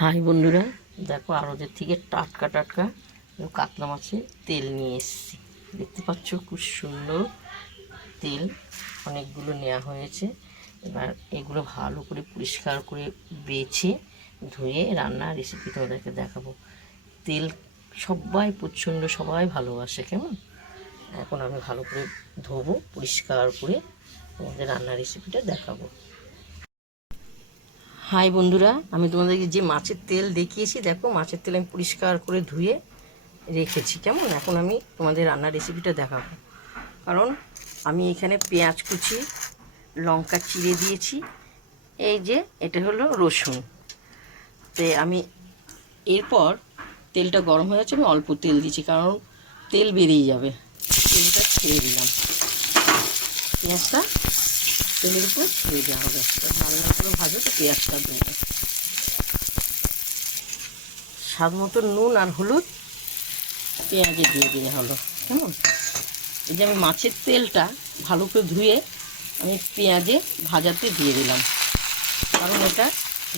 High বন্ধুরা, দেখো আড়তের থেকে টাটকা টাটকা কাতলা মাছের তেল নিয়ে এসেছি। দেখতে পাচ্ছ খুব সুন্দর তেল, অনেকগুলো নেওয়া হয়েছে। এবার এগুলো ভালো করে পরিষ্কার করে বেছে ধুয়ে রান্নার রেসিপি তোমাদেরকে দেখাবো। তেল সবাই প্রচণ্ড সবাই ভালোবাসে, কেমন? এখন আমি ভালো করে ধোবো, পরিষ্কার করে তোমাদের রান্নার রেসিপিটা দেখাবো। হাই বন্ধুরা, আমি তোমাদেরকে যে মাছের তেল দেখিয়েছি, দেখো মাছের তেল আমি পরিষ্কার করে ধুয়ে রেখেছি, কেমন? এখন আমি তোমাদের রান্নার রেসিপিটা দেখাবো। কারণ আমি এখানে পেঁয়াজ কুচি, লঙ্কা চিড়ে দিয়েছি, এই যে এটা হলো রসুন। তো আমি এরপর তেলটা গরম হয়ে যাচ্ছে, আমি অল্প তেল দিয়েছি কারণ তেল বেরিয়ে যাবে। তেলটা ছেড়ে দিলাম, পেঁয়াজটা তেলের উপর ছেড়ে দেওয়া হবে। ভালো করে ভাজো তো পেঁয়াজটা দেবে। স্বাদ মতো নুন আর হলুদ পেঁয়াজে দিয়ে দেওয়া হলো, কেমন? এই যে আমি মাছের তেলটা ভালো করে ধুয়ে আমি পেঁয়াজে ভাজাতে দিয়ে দিলাম, কারণ এটা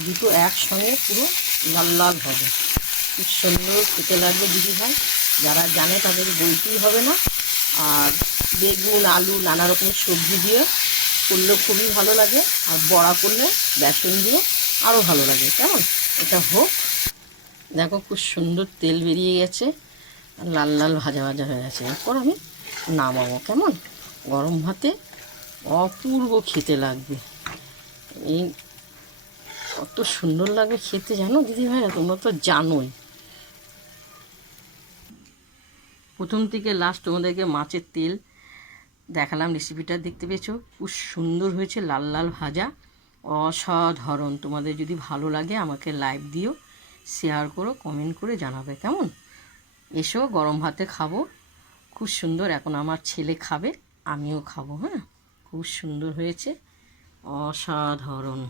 দুটো একসঙ্গে পুরো লাল লাল হবে, খুব সুন্দর খেতে লাগবে দিদি ভাই। যারা জানে তাদের বলতেই হবে না। আর বেগুন আলু নানা রকমের সবজি দিয়ে করলেও খুবই ভালো লাগে, আর বড়া করলে বেসন দিয়ে আরও ভালো লাগে, কেমন? এটা হোক। দেখো খুব সুন্দর তেল বেরিয়ে গেছে, লাল লাল ভাজা ভাজা হয়ে গেছে। এরপর আমি নামাবো, কেমন? গরম ভাতে অপূর্ব খেতে লাগবে। এই কত সুন্দর লাগবে খেতে, জানো দিদি ভাইরা? তোমরা তো জানোই। প্রথম থেকে লাস্ট তোমাদেরকে মাছের তেল দেখালাম, রেসিপিটা দেখতে পেয়েছো? খুব সুন্দর হয়েছে, লাল লাল ভাজা, অসাধারণ। তোমাদের যদি ভালো লাগে আমাকে লাইক দিও, শেয়ার করো, কমেন্ট করে জানাবে, কেমন? এসো, গরম ভাতে খাবো, খুব সুন্দর। এখন আমার ছেলে খাবে, আমিও খাবো। হ্যাঁ, খুব সুন্দর হয়েছে, অসাধারণ।